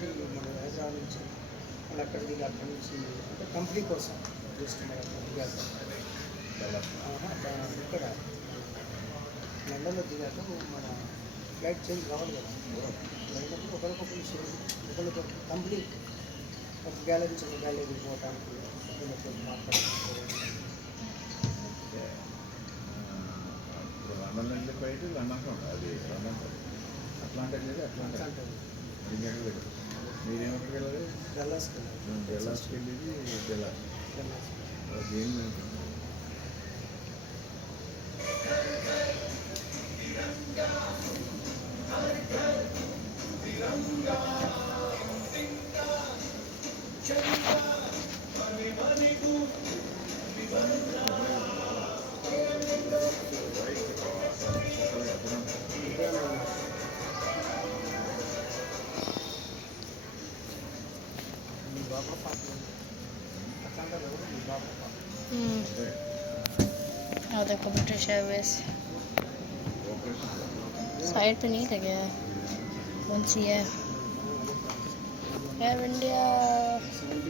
Actually మన హైదరాబాద్ నుంచి మళ్ళీ అక్కడికి అక్కడి నుంచి అంటే కంపెనీ కోసం చేస్తున్నారు ఇక్కడ లండన్లో దిగాక మన ఫ్లైట్ చేంజ్ కావాలి కదా అయినప్పుడు ఒకరికొకరు ఒకరికి కంపెనీ ఒక గ్యాలరీ నుంచి ఒక గ్యాలరీ పోవడానికి ఒకరితో మాట్లాడుకుంటూ లండన్ నుంచి బయట లండన్కి ఉంటుంది అది లండన్ అట్లాంటి వెళ్ళేది అట్లాంటి ఇంకెక్కడ వెళ్ళదు మీరేమక్కడికి వెళ్ళాలి డల్లాస్కి డెల్లాస్కి వెళ్ళేది డెల్లాస్ ఏం और देखो ब्रिटिश एयरवेज साइड पे नहीं था क्या कौन सी है air India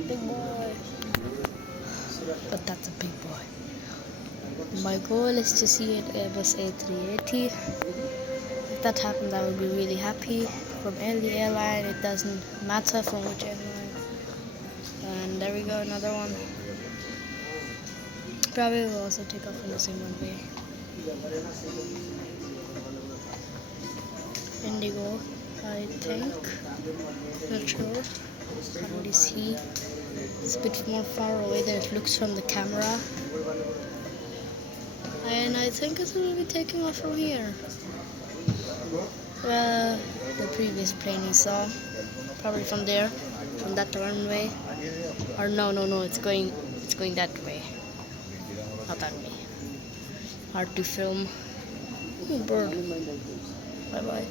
big boy but that's a big boy. My goal is to see an Airbus A380. If that happens, I will be really happy. From any airline, it doesn't matter from which airline. And there we go, another one. Probably will also take off in the same runway. Indigo, I think. Not sure. Can't really see. It's a bit more far away than it looks from the camera. And I think it will be taking off from here. Well, the previous plane you saw. Probably from there, from that runway. Or no, it's going that way. Not that way. Hard to film. Oh, bird. Bye bye.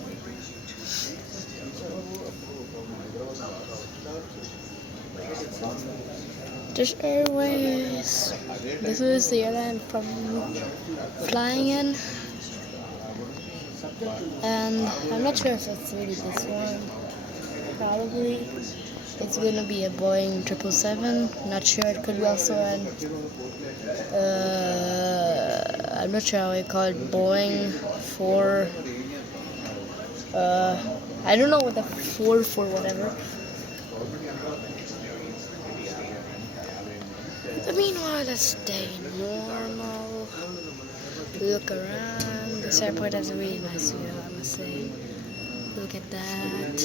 British Airways. This is the airline from flying in. And I'm not sure if it's really this one. Probably. It's going to be a Boeing 777. Not sure. It could be also an I'm not sure how I call it. Boeing 4. I don't know what the 4 for whatever. But meanwhile, let's stay normal. Look around. This airport has a really nice view, I must say. Look at that.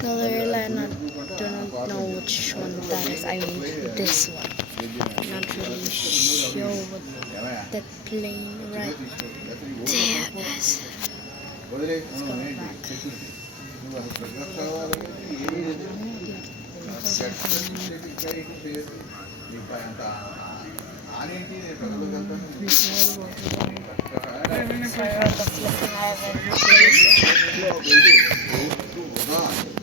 Another airline, I do not know which one that is. I mean, this one. I'm not really sure what that plane right there is. Let's go back. Sorry about the flipping. I have a